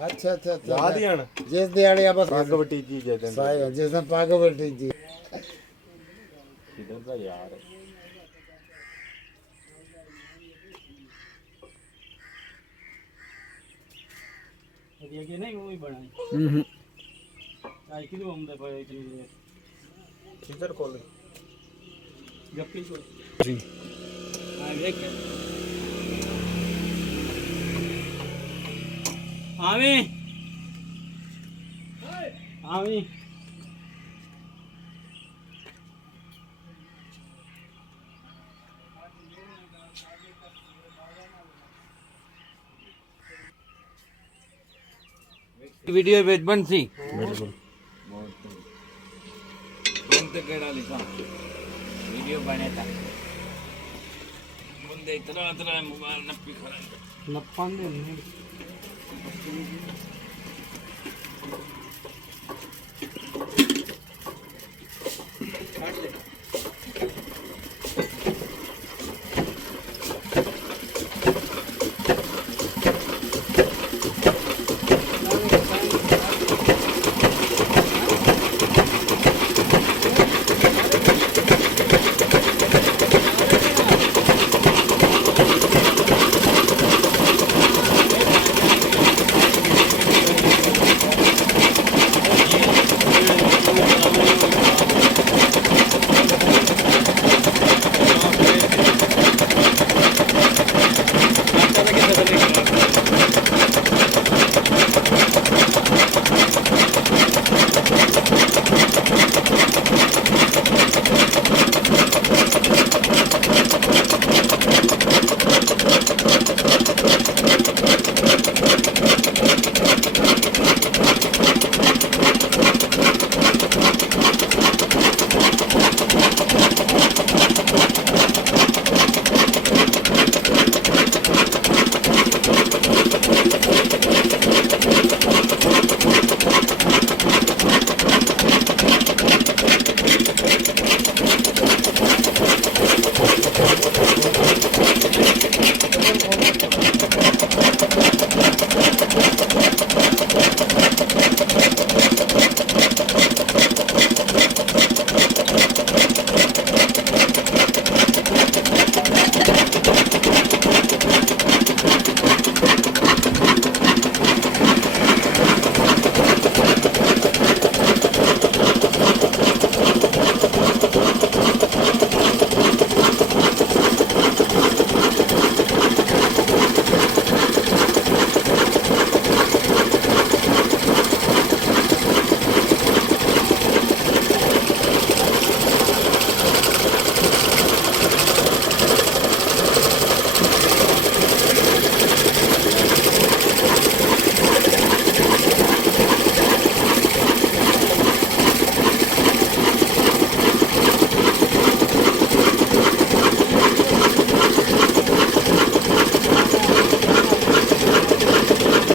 अच्छा अच्छा अच्छा याद ही आना जिस दिहाड़ी आप पग बटी चीज है दिन सही है जिस पाग बटी जी किधर का यार ये नहीं वो ही बना आई किलो हम दे पाए इतनी किधर कॉल गप्पी को जी हां देख आवे आवे वीडियो ਵਿੱਚ ਬੰਸੀ बिल्कुल फोन ਤੇ ਕਿਹੜਾ ਲਿਖਾ ਵੀਡੀਓ ਬਣਾਤਾ ਮੁੰਡੇ ਇਤਰਾ ਇਤਰਾ ਮੋਬਾਈਲ ਨੱਪੀ ਖੜਾ ਨੱਪਾਂ ਦੇ ਨਹੀਂ